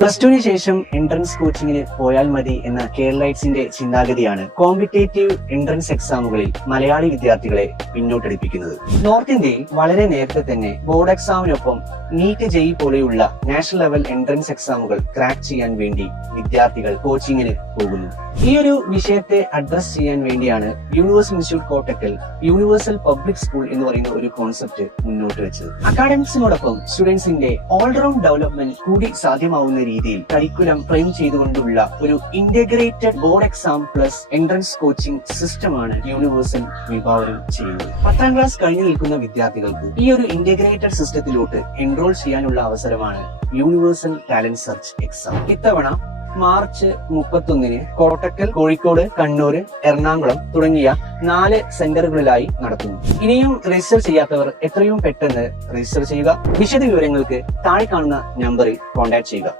Plus ടുവിന് ശേഷം entrance കോച്ചിങ്ങിന് പോയാൽ മതി എന്ന കേരളൈറ്റ്സിന്റെ ചിന്താഗതിയാണ് കോമ്പറ്റേറ്റീവ് എൻട്രൻസ് എക്സാമുകളിൽ മലയാളി വിദ്യാർത്ഥികളെ പിന്നോട്ടടിപ്പിക്കുന്നത്. നോർത്ത് ഇന്ത്യയിൽ വളരെ നേരത്തെ തന്നെ ബോർഡ് എക്സാമിനൊപ്പം നീറ്റ് ജെഇ പോലെയുള്ള നാഷണൽ ലെവൽ എൻട്രൻസ് എക്സാമുകൾ ക്രാക്ക് ചെയ്യാൻ വേണ്ടി വിദ്യാർത്ഥികൾ കോച്ചിങ്ങിന് പോകുന്നു. ഈ ഒരു വിഷയത്തെ അഡ്രസ് ചെയ്യാൻ വേണ്ടിയാണ് universal institute Kottakkal universal public school എന്ന് പറയുന്ന ഒരു കോൺസെപ്റ്റ് മുന്നോട്ട് വെച്ചത്. അക്കാഡമിക്സിനോടൊപ്പം സ്റ്റുഡൻസിന്റെ ഓൾറൗണ്ട് ഡെവലപ്മെന്റ് കൂടി സാധ്യമാവുന്ന രീതിയിൽ കരിക്കുലം ഫ്രെയിം ചെയ്തുകൊണ്ടുള്ള ഒരു integrated board exam plus entrance coaching സിസ്റ്റമാണ് യൂണിവേഴ്സൽ വിഭാവനം ചെയ്യുന്നത്. 10ാം ക്ലാസ് കഴിഞ്ഞു നിൽക്കുന്ന വിദ്യാർത്ഥികൾക്ക് ഈ ഒരു ഇന്റഗ്രേറ്റഡ് സിസ്റ്റത്തിലോട്ട് എൻറോൾ ചെയ്യാനുള്ള അവസരമാണ് യൂണിവേഴ്സൽ ടാലന്റ് സെർച്ച് എക്സാം. ഇത്തവണ മാർച്ച് 31-ന് കോട്ടക്കൽ, കോഴിക്കോട്, കണ്ണൂർ, എറണാകുളം തുടങ്ങിയ 4 സെന്ററുകളിലായി നടത്തുന്നു. ഇനിയും രജിസ്റ്റർ ചെയ്യാത്തവർ എത്രയും പെട്ടെന്ന് രജിസ്റ്റർ ചെയ്യുക. വിശദ വിവരങ്ങൾക്ക് താഴെ കാണുന്ന നമ്പറിൽ കോൺടാക്ട് ചെയ്യുക.